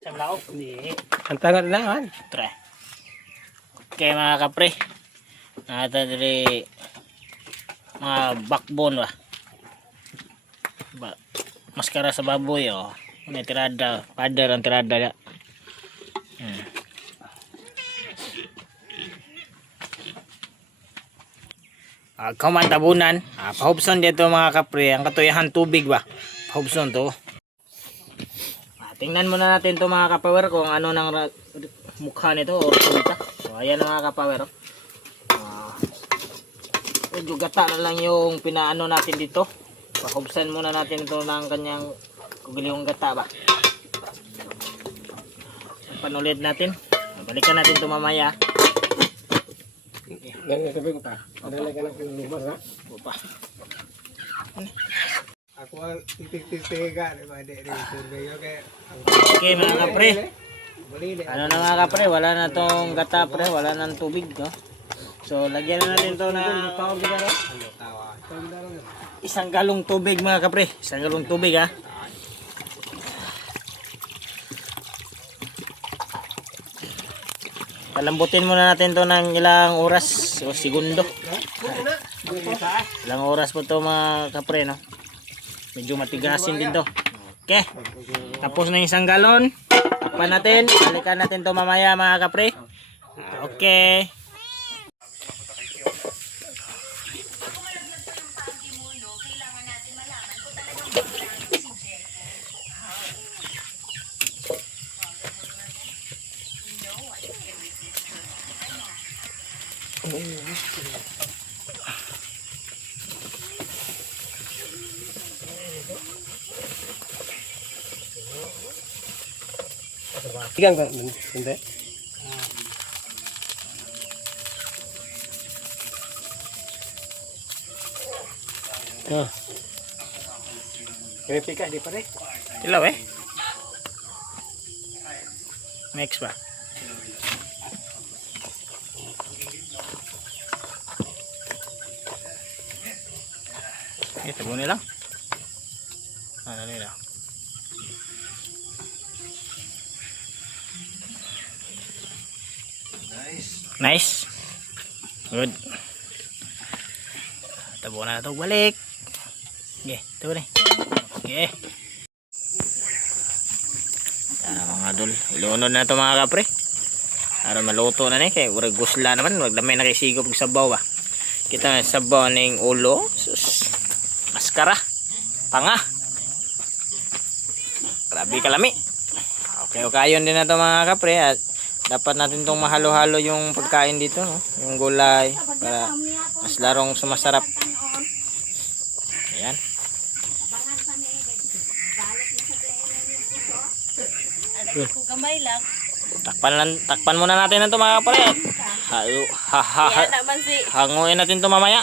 Sa laok. Hindi. Ang tangat lang han. Tre. Okay mga kapre. Nata diri mga backbone ba. Maskara sa baboy oh. May tirada, pader ang tirada ya. Kauman tabunan. Pahubson dito mga kapre, ang katuyahan tubig ba. Pahubson to. Tingnan muna natin to mga kapower kung ano nang mukha nito o resulta. So ayan mga kapower. Medyo gata na lang yung pinaano natin dito. Pahubsan muna natin ito ng kanyang kugilyong gata ba. Panulit natin. Balikan natin ito mamaya. Sabi ko pa. Adala ka ng lumas ha. Opa. Ako ang titig-tiga. Okay mga kapre. Ano na mga kapre, wala na tong gata pre, wala na tubig no. So lagyan na natin to ng isang galong tubig mga kapre, isang galong tubig ha. Palambutin muna natin to ng ilang oras o segundo. Ilang oras po to mga kapre no. Medyo matigasin din to. Okay. Tapos na yung isang galon. Takpan natin. Balikan natin to mamaya mga kapre. Okay. Tigang ka. Hindi. Kaya pika di pare. Ilaw eh. Next ba? Ito muna lang. Ano nila? Nice. Good. Tabo na ito balik. Okay, ito na. Okay. Mga dol. Ilunod na ito mga kapre. Para maluto na kay urag gusla naman. Wag lamay na kay sigop ng sabaw ba. Kita na sabaw ng ulo. Sus. Maskara. Tanga. Grabe kalami. Okay, kayon din na ito mga kapre. At dapat natin itong mahalo-halo yung pagkain dito, no? Yung gulay para mas larong sumasarap. Ayan. Takpan muna natin ito mga kapatid. Hanguin natin ito mamaya.